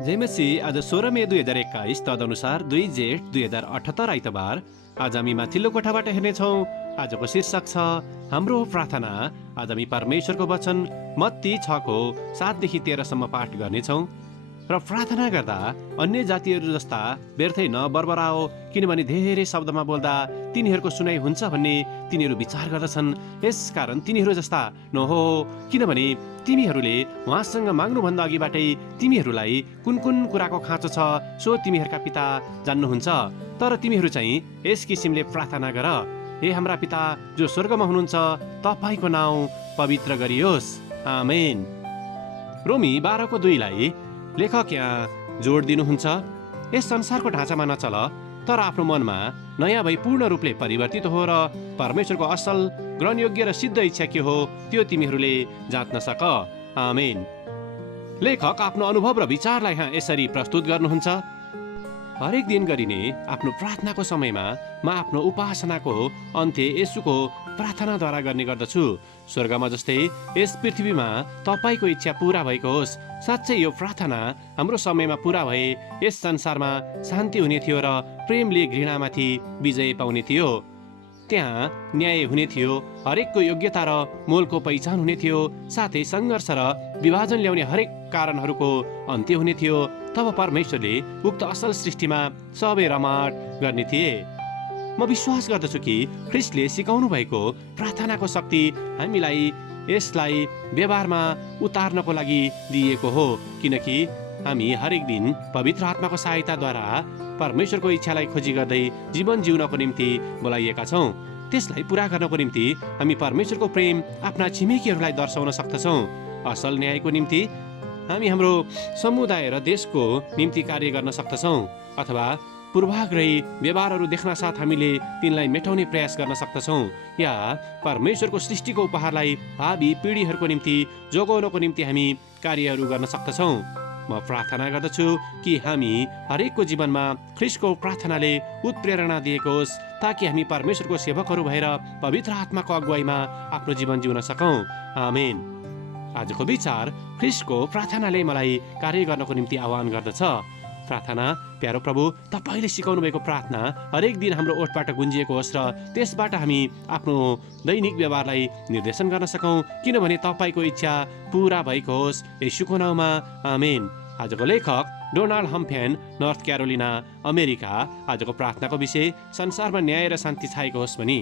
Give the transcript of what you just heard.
जय मसीह। आज 16 मे 2021 तदनुसार 2 जेठ 2078 आइतबार आज हामी माथिल्लो कोठाबाट हेर्नेछौँ। आजको शीर्षक छ हाम्रो प्रार्थना। आज हामी परमेश्वरको वचन मत्ती 6 को 7 देखि 13 सम्म पाठ गर्नेछौँ। र प्रार्थना गर्दा अन्य जातिहरू जस्ता व्यर्थै नबरबराओ, किनभने धेरै शब्दमा बोल्दा तिनीहरूको सुनाइ हुन्छ भन्ने तिनीहरू विचार गर्दछन्। यसकारण तिनीहरू जस्ता नहो, किनभने तिमीहरूले उहाँसँग माग्नुभन्दा अघिबाटै तिमीहरूलाई कुन कुन कुराको खाँचो छ सो तिमीहरूका पिता जान्नुहुन्छ। तर तिमीहरू चाहिँ यस किसिमले प्रार्थना गर, हे हाम्रा पिता जो स्वर्गमा हुनुहुन्छ, तपाईँको नाउँ पवित्र गरियोस्। आमेन। रोमी 12:2 लेखक यहाँ जोड दिनुहुन्छ, यस संसारको ढाँचामा नचल, तर आफ्नो मनमा नयाँ भई पूर्ण रूपले परिवर्तित हो र परमेश्वरको असल, ग्रहणयोग्य र सिद्ध इच्छा के हो त्यो तिमीहरूले जाँच्न सक। आमेन। लेखक आफ्नो अनुभव र विचारलाई यहाँ यसरी प्रस्तुत गर्नुहुन्छ। हरेक दिन गरिने आफ्नो प्रार्थनाको समयमा म आफ्नो उपासनाको अन्त्य येशूको प्रार्थनाद्वारा गर्ने गर्दछु। स्वर्गमा जस्तै यस पृथ्वीमा तपाईँको इच्छा पूरा भएको होस्। साँच्चै यो प्रार्थना हाम्रो समयमा पूरा भए यस संसारमा शान्ति हुने थियो र प्रेमले घृणामाथि विजय पाउने थियो। त्यहाँ न्याय हुने थियो, हरेकको योग्यता र मोलको पहिचान हुने थियो, साथै सङ्घर्ष र विभाजन ल्याउने हरेक कारणहरूको अन्त्य हुने थियो। तब परमेश्वरले उक्त असल सृष्टिमा सबै रमाट गर्ने थिए। म विश्वास गर्दछु कि ख्रिस्टले सिकाउनु भएको प्रार्थनाको शक्ति हामीलाई यसलाई व्यवहारमा उतार्नको लागि दिएको हो, किनकि हामी हरेक दिन पवित्र आत्माको सहायताद्वारा परमेश्वरको इच्छालाई खोजी गर्दै जीवन जिउनको निम्ति बोलाइएका छौँ। त्यसलाई पुरा गर्नको निम्ति हामी परमेश्वरको प्रेम आफ्ना छिमेकीहरूलाई दर्शाउन सक्दछौँ। असल न्यायको निम्ति हामी हाम्रो समुदाय र देशको निम्ति कार्य गर्न सक्दछौँ, अथवा पूर्वाग्रही व्यवहारहरू देख्न साथ हामीले तिनलाई मेटाउने प्रयास गर्न सक्दछौँ, या परमेश्वरको सृष्टिको उपहारलाई भावी पिँढीहरूको निम्ति जोगाउनको निम्ति हामी कार्यहरू गर्न सक्दछौँ। म प्रार्थना गर्दछु कि हामी हरेकको जीवनमा ख्रिस्टको प्रार्थनाले उत्प्रेरणा दिएको होस्, ताकि हामी परमेश्वरको सेवकहरू भएर पवित्र आत्माको अगुवाईमा आफ्नो जीवन जिउन सकौँ। आमेन। आजको विचार, ख्रिस्टको प्रार्थनाले मलाई कार्य गर्नको निम्ति आह्वान गर्दछ। प्रार्थना। प्यारो प्रभु, तपाईँले सिकाउनु भएको प्रार्थना हरेक दिन हाम्रो ओठबाट गुन्जिएको होस् र त्यसबाट हामी आफ्नो दैनिक व्यवहारलाई निर्देशन गर्न सकौँ, किनभने तपाईँको इच्छा पुरा भएको होस्। येशूको नाउँमा आमेन। आजको लेखक डोनाल्ड हम्फ्यान, नर्थ क्यारोलिना, अमेरिका। आजको प्रार्थनाको विषय संसारमा न्याय र शान्ति छाएको होस् भनी।